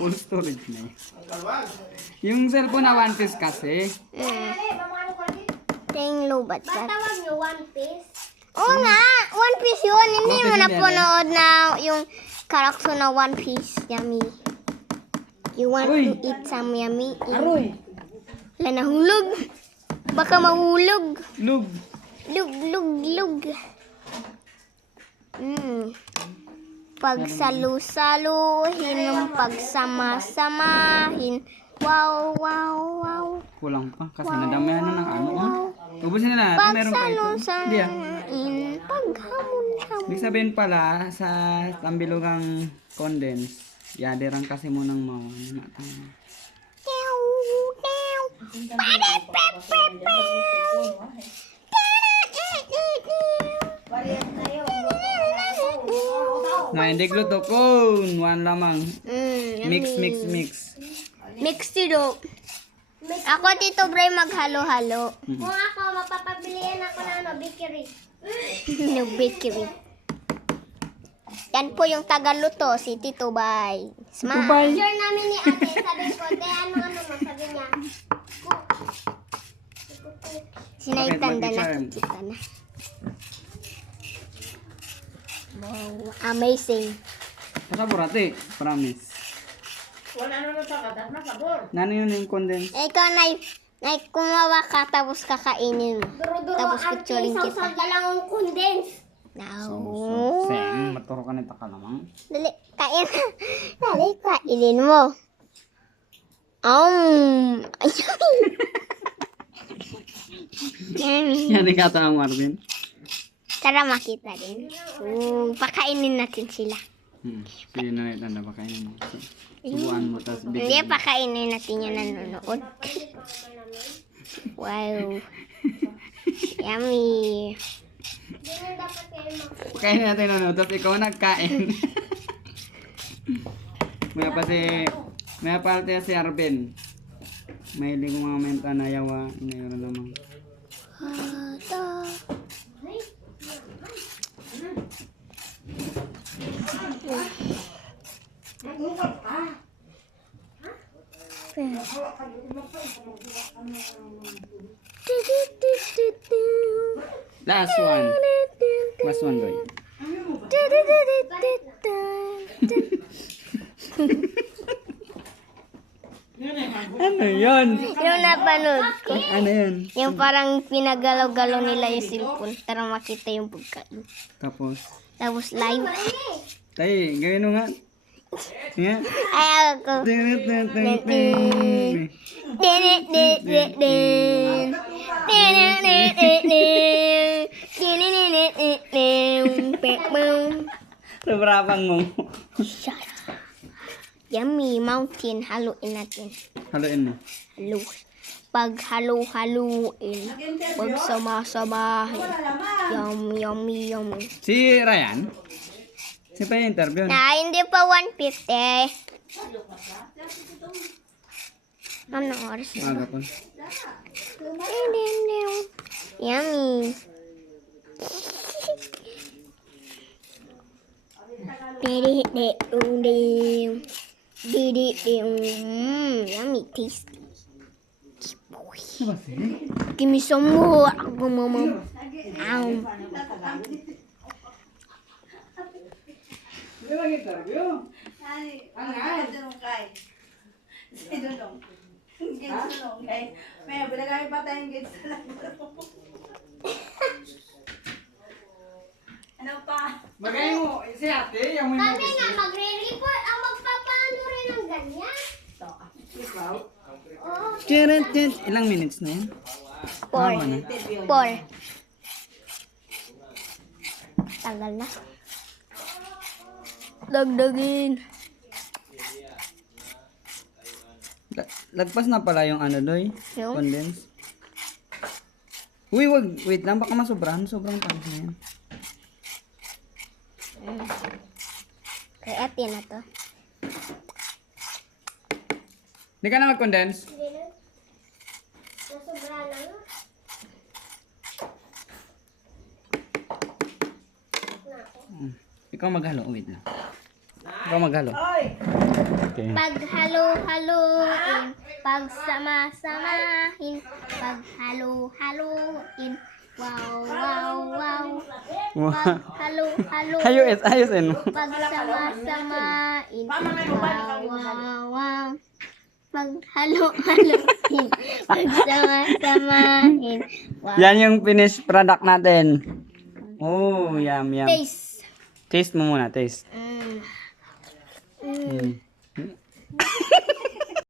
Full storage na eh. Yung cellphone na One Piece kasi. Ting lubat pa. Tawag nyo One Piece. Oo nga, One Piece yun. Hindi One mo Piece na yun, panood na yung karakter na One Piece. Yummy. You want Uy. to eat some yummy? Aroy! Wala nahulog. Baka mahulog. Lug! Lug. Pagsalo-saluhin, pagsama-samahin. Wow. Kulang pa kasi nadamihan na ng ano. Ubusin na natin. Meron pa ito. Hindi ah. Pagsalo-saluhin, paghamon-hamon. Ibig sabihin pala sa tambilugang condense. Yaderang kasi mo ng mga na hindi glutocone. One lamang. Mix. Mix tito. Ako Tito Bray maghalo-halo. Kung ako, mapapabilihan ako ng bakery. No bakery. Yan po yung tagaluto, si Tito Bay. Smile. Picture namin ni ate, sabi ko, te, ano mo, sabi niya. Sinaitanda na Bakit kita na. Wow, amazing. Pasaburate. Promise. Wala na nagkakadak na sabor. Nano yun yung condense? Ikaw na kumawa ka tapos kakainin mo. Duro-duro Tapos ate, picturein kita. isang dalawang condense. No. Seng, maturo ka nito ka lamang. Dali, kain. Dali, kainin mo. Yan ang kata ng Marvin. Tara makita din. Pakainin natin sila. Sige na ito na pakainin mo. Subuan mo, tapos Hindi, pakainin natin yung nanonood. Wow. Yummy. Ganyan dapat kayo Pakainin natin ano, tapos ikaw nagkain. May parte si Arvin. May ligo mga menta na yawa. Inayon lamang. Last one. Last one, Roy. Ano yun? Yung napanood ko. Ano yun? Yung parang pinagalaw-galaw nila yung cellphone para makita yung pagkain. Tapos, Tapos live. tayo, gawin mo nga. Nga. Ay, ako. Sobrapang mo. Yummy mountain. Haluin natin. Haluin mo. Halo. Pag halo-haluin. Pag sama-samahin. Yummy. Si Ryan? Si pa yung interview? Hindi pa 1:50. Anong oras na? Aga pa. Yummy. Yummy, tasty. Give me some more. Mama. Di ba interview? Ano pa? Magay mo, si ate, yung may Sabi nga, magre-report ang magpapaano rin ng ganyan. Ilang minutes na yan? 4. Tagal na. Dagdagin. Lagpas na pala yung ano doy, Yung? condense. Uy, wait lang, baka masobrahan. Sobrang panis na yan. Kaya atin na to. Hindi ka na mag-condense? Hindi na. Nasobra na yun. Ikaw maghalo, wait lang. Ikaw maghalo. Okay. Paghalo-haloin, pagsama-samahin, paghalo-haloin. Wow, wow, wow. Wow. Paghalo-haloin, Ayusin mo. pagsama-samain. Wow, wow, wow. Paghalo-haloin, pagsama-samahin. Wow. Yan yung finished product natin. Oh, yum, yum. Taste. Taste mo muna, taste. Mm. Mm.